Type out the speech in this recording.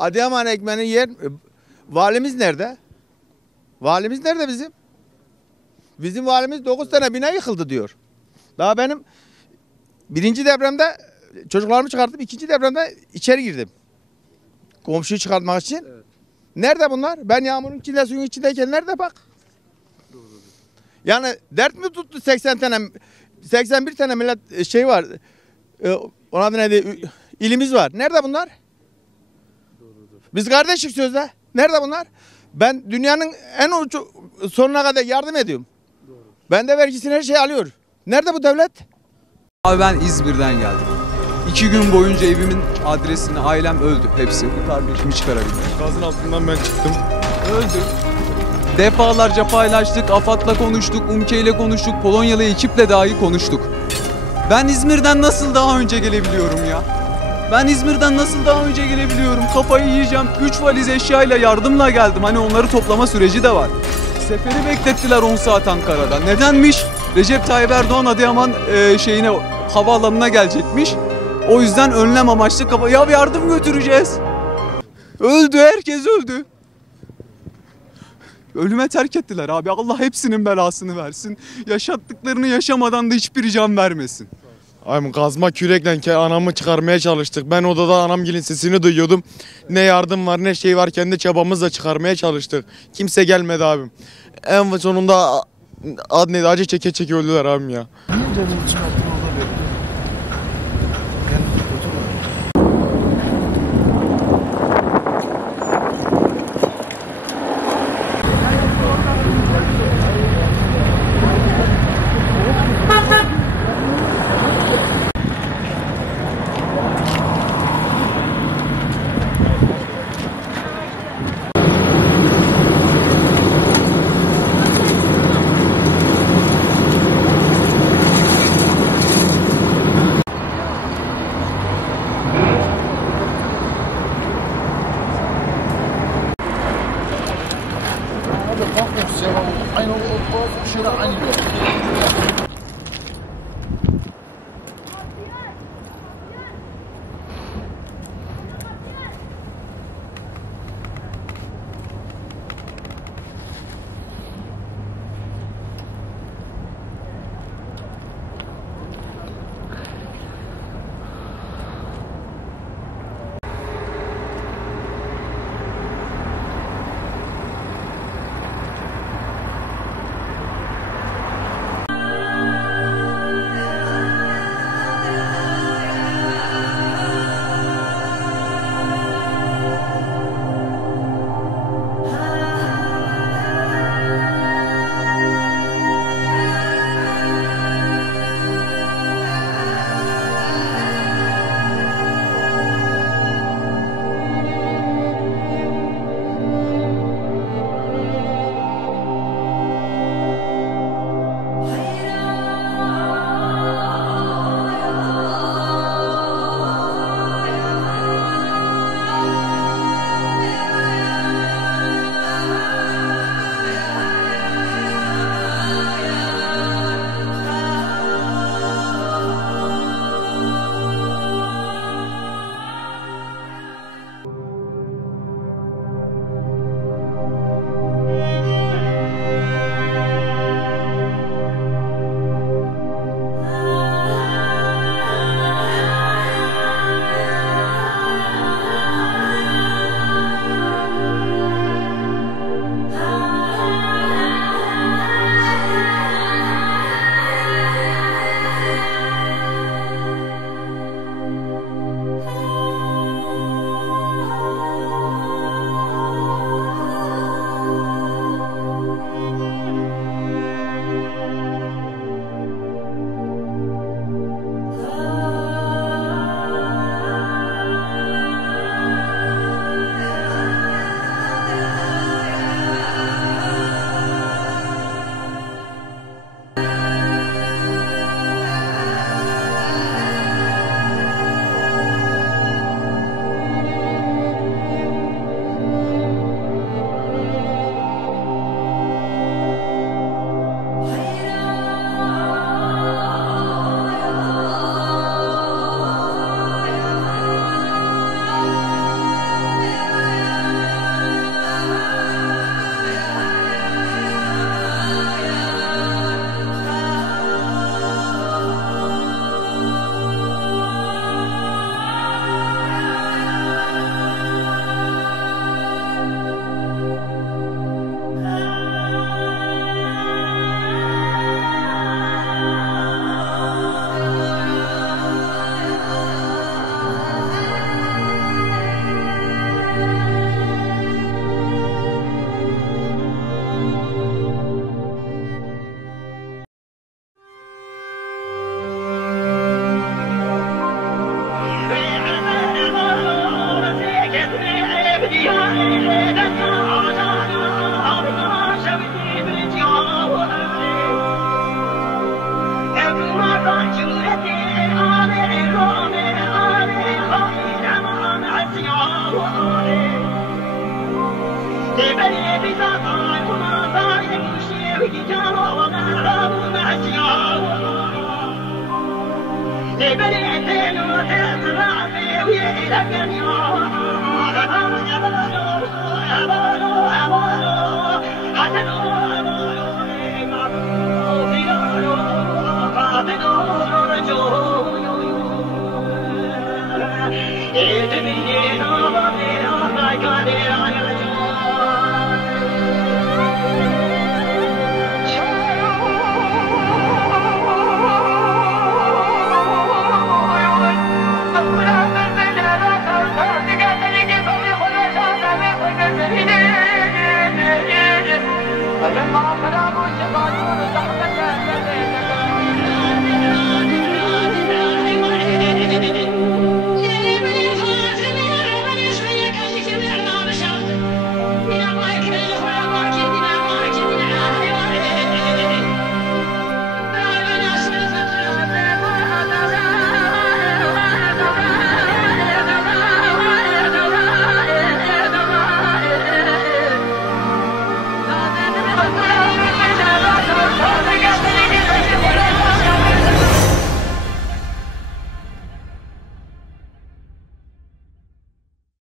Adıyaman ekmeğini yer. Valimiz nerede? Valimiz nerede bizim? Bizim valimiz 9 tane bina yıkıldı diyor. Daha benim birinci depremde çocuklarımı çıkartıp ikinci depremde içeri girdim. Komşuyu çıkartmak için. Evet. Nerede bunlar? Ben yağmurun içinde, suyun içindeyken nerede bak? Doğru. Yani dert mi tuttu 81 tane millet şey var. Onun adı neydi? İlimiz var. Nerede bunlar? Doğru. Biz kardeşik sözde. Nerede bunlar? Ben dünyanın en ucu sonuna kadar yardım ediyorum. Doğru. Ben de vergisini her şey alıyor. Nerede bu devlet? Abi ben İzmir'den geldim. 2 gün boyunca evimin adresini ailem öldü hepsi. Bir kardeşimi çıkarabildim. Gazın altından ben çıktım. Öldü. Defalarca paylaştık, AFAD'la konuştuk, UMKE ile konuştuk, Polonyalı ekiple dahi konuştuk. Ben İzmir'den nasıl daha önce gelebiliyorum ya? Ben İzmir'den nasıl daha önce gelebiliyorum? Kafayı yiyeceğim. 3 valiz eşyayla yardımla geldim. Hani onları toplama süreci de var. Seferi beklettiler 10 saat Ankara'da. Nedenmiş? Recep Tayyip Erdoğan Adıyaman havaalanına gelecekmiş. O yüzden önlem amaçlı ya yardım götüreceğiz. Öldü, herkes öldü. Ölüme terk ettiler abi. Allah hepsinin belasını versin. Yaşattıklarını yaşamadan da hiçbir can vermesin. Abi kazma kürekle anamı çıkarmaya çalıştık. Ben odada anamgilin sesini duyuyordum. Ne yardım var ne şey var, kendi çabamızla çıkarmaya çalıştık. Kimse gelmedi abim. En sonunda acı çeke çeke öldüler abim ya. They better